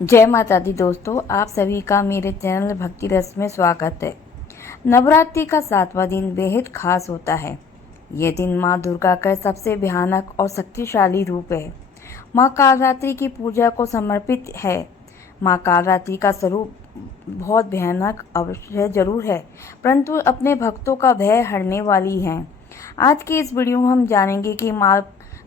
जय माता दी दोस्तों, आप सभी का मेरे चैनल भक्ति रस में स्वागत है। नवरात्रि का 7वां दिन बेहद खास होता है। ये दिन माँ दुर्गा का सबसे भयानक और शक्तिशाली रूप है। माँ कालरात्रि की पूजा को समर्पित है। माँ कालरात्रि का स्वरूप बहुत भयानक अवश्य जरूर है, परंतु अपने भक्तों का भय हरने वाली है। आज के इस वीडियो में हम जानेंगे कि माँ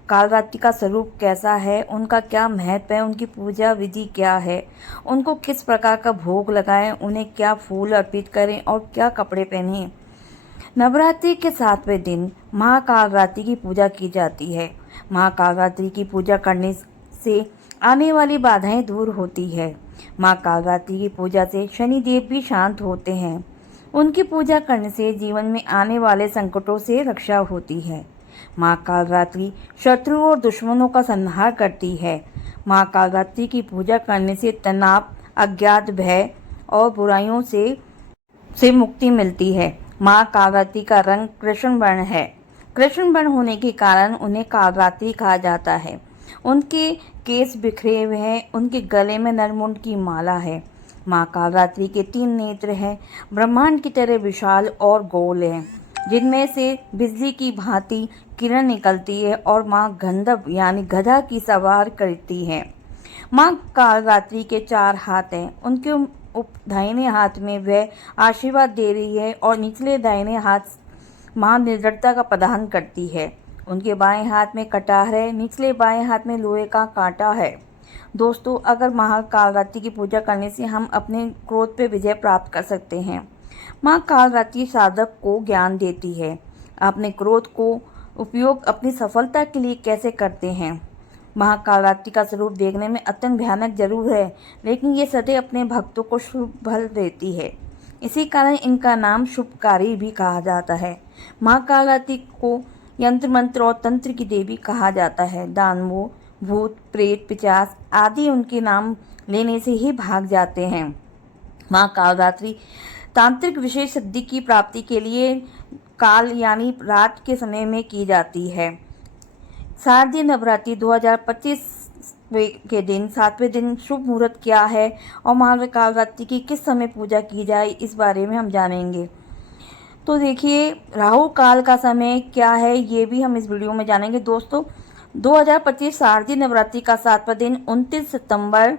कालरात्रि का स्वरूप कैसा है, उनका क्या महत्व है, उनकी पूजा विधि क्या है, उनको किस प्रकार का भोग लगाएं, उन्हें क्या फूल अर्पित करें और क्या कपड़े पहनें। नवरात्रि के 7वें दिन महाकालरात्रि की पूजा की जाती है। महाकालरात्रि की पूजा करने से आने वाली बाधाएं दूर होती है। माँ कालरात्रि की पूजा से शनिदेव भी शांत होते हैं। उनकी पूजा करने से जीवन में आने वाले संकटों से रक्षा होती है। माँ कालरात्रि शत्रुओं और दुश्मनों का संहार करती है। माँ कालरात्रि की पूजा करने से तनाव, अज्ञात भय और बुराइयों से मुक्ति मिलती है। माँ कालरात्रि का रंग कृष्ण वर्ण है। कृष्ण वर्ण होने के कारण उन्हें कालरात्रि कहा जाता है। उनके केस बिखरे हुए हैं, उनके गले में नरमुंड की माला है। माँ कालरात्रि के 3 नेत्र हैं, ब्रह्मांड की तरह विशाल और गोल हैं, जिनमें से बिजली की भांति किरण निकलती है और माँ गंधर्व यानी गधा की सवार करती है। माँ कालरात्रि के 4 हाथ हैं। उनके दाहिने हाथ में वह आशीर्वाद दे रही है और निचले दाहिने हाथ माँ निर्जरता का प्रदान करती है। उनके बाएं हाथ में कटार है, निचले बाएं हाथ में लोहे का कांटा है। दोस्तों, अगर महाकालरात्रि की पूजा करने से हम अपने क्रोध पे विजय प्राप्त कर सकते हैं। माँ कालरात्रि साधक को ज्ञान देती है। अपने क्रोध को उपयोग अपनी सफलता के लिए कैसे करते हैं। महाकालरात्रि का स्वरूप देखने में अत्यंत भयानक जरूर है, लेकिन ये सदैव अपने भक्तों को शुभ फल देती है। इसी कारण इनका नाम शुभकारी भी कहा जाता है। महाकालरात्रि को यंत्र मंत्र और तंत्र की देवी कहा जाता है। दानवों, भूत, प्रेत, पिशाच आदि उनके नाम लेने से ही भाग जाते हैं। माँ कालरात्रि तांत्रिक विशेष सिद्धि की प्राप्ति के लिए काल यानी रात के समय में की जाती है। शारदीय नवरात्रि 2025 के दिन 7वें दिन शुभ मुहूर्त क्या है और माँ कालरात्रि की किस समय पूजा की जाए, इस बारे में हम जानेंगे। तो देखिए, राहु काल का समय क्या है ये भी हम इस वीडियो में जानेंगे। दोस्तों, 2025 शारदीय नवरात्रि का 7वां दिन 29 सितंबर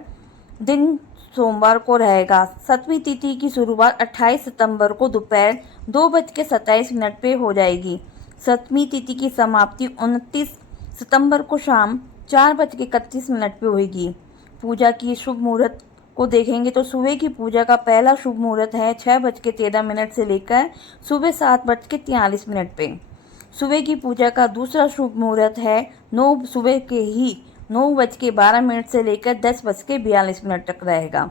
दिन सोमवार को रहेगा। 7वीं तिथि की शुरुआत 28 सितंबर को दोपहर 2:27 पे हो जाएगी। 7वीं तिथि की समाप्ति 29 सितंबर को शाम 4:31 पे होगी। पूजा की शुभ मुहूर्त को देखेंगे तो सुबह की पूजा का पहला शुभ मुहूर्त है 6:13 से लेकर सुबह 7:43 पे। सुबह की पूजा का दूसरा शुभ मुहूर्त है सुबह के ही 9:12 से लेकर 10:42 तक रहेगा।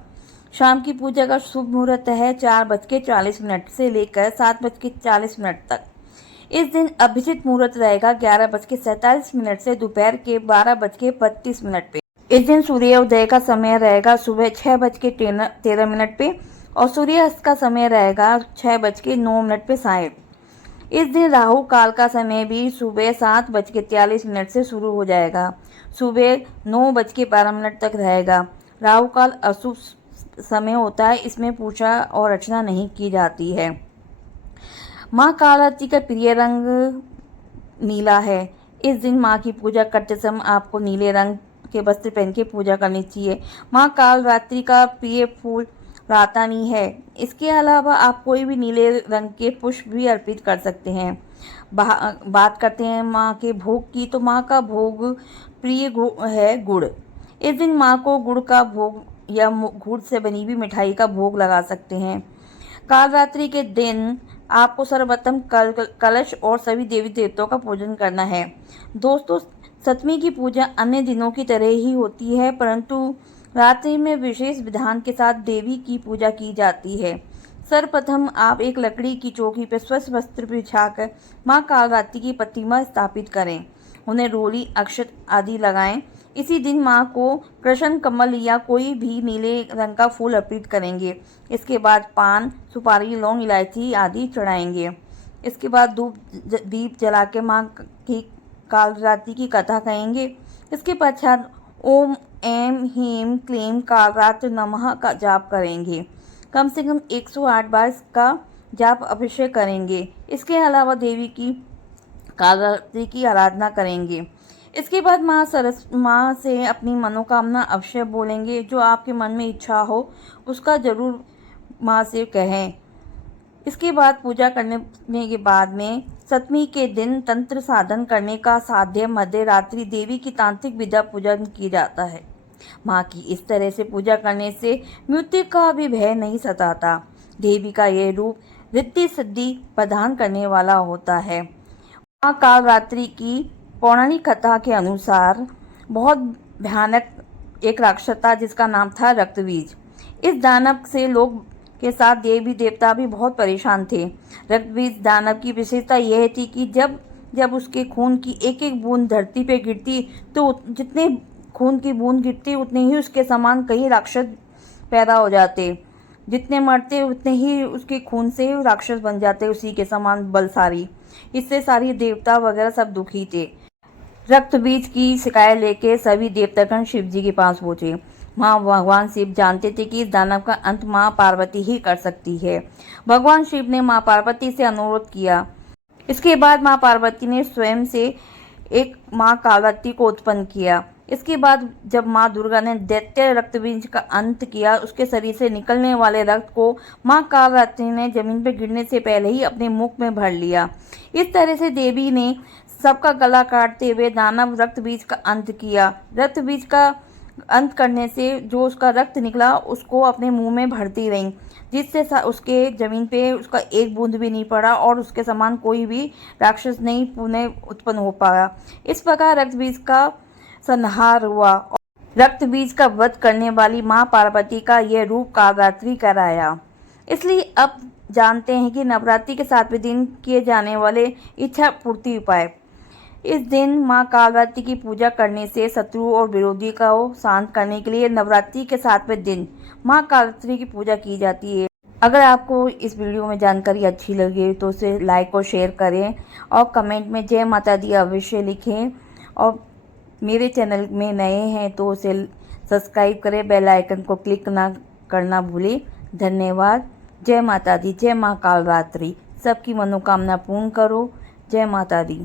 शाम की पूजा का शुभ मुहूर्त है 4:40 से लेकर 7:40 तक। इस दिन अभिजित मुहूर्त रहेगा 11:47 से दोपहर के 12:32 पे। इस दिन सूर्योदय का समय रहेगा सुबह 6:13 पे और सूर्यास्त का समय रहेगा 6:09 पे शायद। इस दिन राहु काल का समय भी सुबह 7:43 से शुरू हो जाएगा, सुबह 9:12 तक रहेगा। राहु काल अशुभ समय होता है, इसमें पूजा और अर्चना नहीं की जाती है। माँ कालरात्रि का प्रिय रंग नीला है। इस दिन माँ की पूजा करते समय आपको नीले रंग के वस्त्र पहन के पूजा करनी चाहिए। माँ कालरात्रि का प्रिय फूल रातानी है। इसके अलावा आप कोई भी नीले रंग के पुष्प भी अर्पित कर सकते हैं। बात करते हैं माँ के भोग की, तो माँ का भोग प्रिय है गुड़। इस दिन माँ को गुड़ का भोग या गुड़ से बनी हुई मिठाई का भोग लगा सकते हैं। कालरात्रि के दिन आपको सर्वप्रथम कलश और सभी देवी देवताओं का पूजन करना है। दोस्तों, 7वीं की पूजा अन्य दिनों की तरह ही होती है, परंतु रात्रि में विशेष विधान के साथ देवी की पूजा की जाती है। सर्वप्रथम आप एक लकड़ी की चौकी पर स्वच्छ वस्त्र बिछाकर माँ कालरात्रि की प्रतिमा स्थापित करें। उन्हें रोली, अक्षत आदि लगाएं। इसी दिन माँ को कृष्ण कमल या कोई भी नीले रंग का फूल अर्पित करेंगे। इसके बाद पान, सुपारी, लौंग, इलायची आदि चढ़ाएंगे। इसके बाद धूप दीप जला के माँ की कालरात्रि की कथा कहेंगे। इसके पश्चात ओम एम हीम क्लीम कालरात्रि नमः का जाप करेंगे। कम से कम 108 बार इसका जाप अवश्य करेंगे। इसके अलावा देवी की कालरात्रि की आराधना करेंगे। इसके बाद माँ से अपनी मनोकामना अवश्य बोलेंगे। जो आपके मन में इच्छा हो उसका जरूर माँ से कहें। इसके बाद पूजा करने के बाद में सप्तमी के दिन तंत्र साधन करने का साध्य मध्य रात्रि देवी की तांत्रिक विधा पूजन की जाता है। माँ की इस तरह से पूजा करने से मृत्यु का भी भय नहीं सताता। देवी का यह रूप रिद्धि सिद्धि प्रदान करने वाला होता है। माँ कालरात्रि की पौराणिक कथा के अनुसार बहुत भयानक एक राक्षस था जिसका नाम था रक्तबीज। इस दानव से लोग के साथ देवी देवता भी बहुत परेशान थे। रक्तबीज दानव की विशेषता यह थी कि जब उसके खून की एक एक बूंद धरती पे गिरती तो जितने खून की बूंद गिरती उतने ही उसके समान कई राक्षस पैदा हो जाते। जितने मरते उतने ही उसके खून से राक्षस बन जाते, उसी के समान बलशाली। इससे सारी देवता वगैरह सब दुखी थे। रक्तबीज की शिकायत लेके सभी देवतागण शिव जी के पास पहुंचे। भगवान शिव जानते थे कि इस दानव का अंत माँ पार्वती ही कर सकती है। भगवान शिव ने माँ पार्वती से अनुरोध किया। इसके बाद माँ पार्वती ने स्वयं से एक माँ कालरात्रि को उत्पन्न किया। इसके बाद जब माँ दुर्गा ने दैत्य रक्तबीज का अंत किया, उसके शरीर से निकलने वाले रक्त को माँ कालरात्रि ने जमीन पर गिरने से पहले ही अपने मुख में भर लिया। इस तरह से देवी ने सबका गला काटते हुए दानव रक्तबीज का अंत किया। रक्तबीज का अंत करने से जो उसका रक्त निकला उसको अपने मुंह में भरती रही, जिससे उसके जमीन पे उसका एक बूंद भी नहीं पड़ा और उसके समान कोई भी राक्षस नहीं पुनः उत्पन्न हो पाया। इस प्रकार रक्तबीज का संहार हुआ। रक्तबीज का वध करने वाली माँ पार्वती का यह रूप कालरात्रि कराया। इसलिए अब जानते हैं कि नवरात्रि के 7वें दिन किए जाने वाले इच्छा पूर्ति उपाय। इस दिन माँ कालरात्रि की पूजा करने से शत्रु और विरोधी को शांत करने के लिए नवरात्रि के 7वें दिन माँ कालरात्रि की पूजा की जाती है। अगर आपको इस वीडियो में जानकारी अच्छी लगी तो उसे लाइक और शेयर करें और कमेंट में जय माता दी अवश्य लिखें। और मेरे चैनल में नए हैं तो उसे सब्सक्राइब करें, बेल आइकन को क्लिक ना करना भूलें। धन्यवाद। जय माता दी, जय माँ कालरात्रि। सबकी मनोकामना पूर्ण करो। जय माता दी।